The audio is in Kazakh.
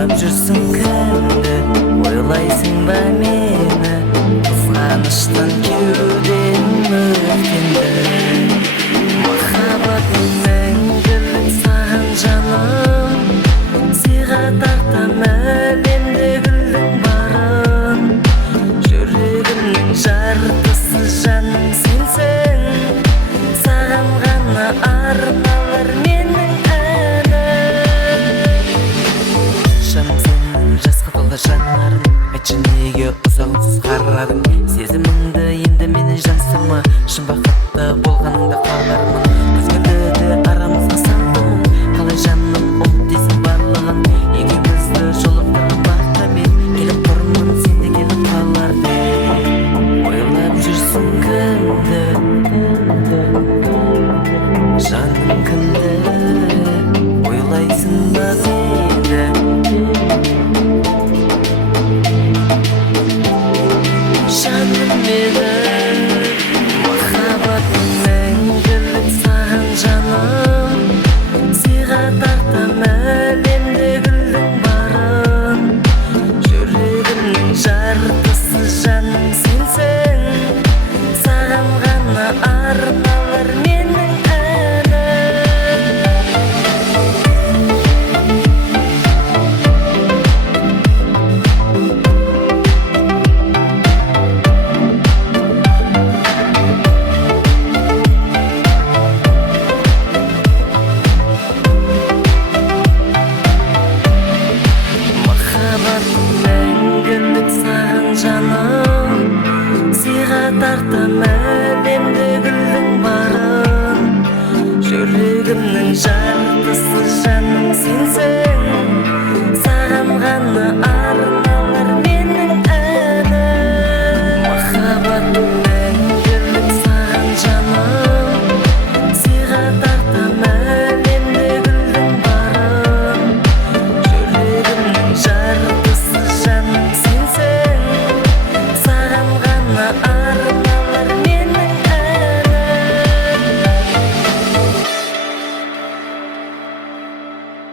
Ойлап жүрсің кімді, ойлайсың ба мені, қызғаныштан кеудем өртенді. Махаббатым мәңгілік саған жаным, сыйға тартам әлемде гүлдің барын. Жүрегімнің жартысы жаның сенсің, саған ғана арналар менің әнім. Жаным сенің жасқа толды жанарың, айтшы неге ұзақ-ұзақ қарадың? Сезіміңді енді менен жасырма, шын бақытты болғаныңда қалармын. Көзгелді арамызға салдым, қалай жаным ұмыт дейсің барлығын. Екеумізді жолықтырған бақытымен келіп тұрмын, сен де келіп қалар деп. Ойлап жүрсің кімді, жаным кімді, ойлайсың ба мені? Жаным менің, махаббатым мәңгілік саған жаным, сыйға тартам әлемде гүлдің барын. Жүрегімнің жартысы жаның сенсің, саған ғана арналар менің әнім. Махаббатым мәңгілік саған жаным, сыйға тартам әлемде гүлдің барын. Жүрегімнің жартысы жаның сенсің,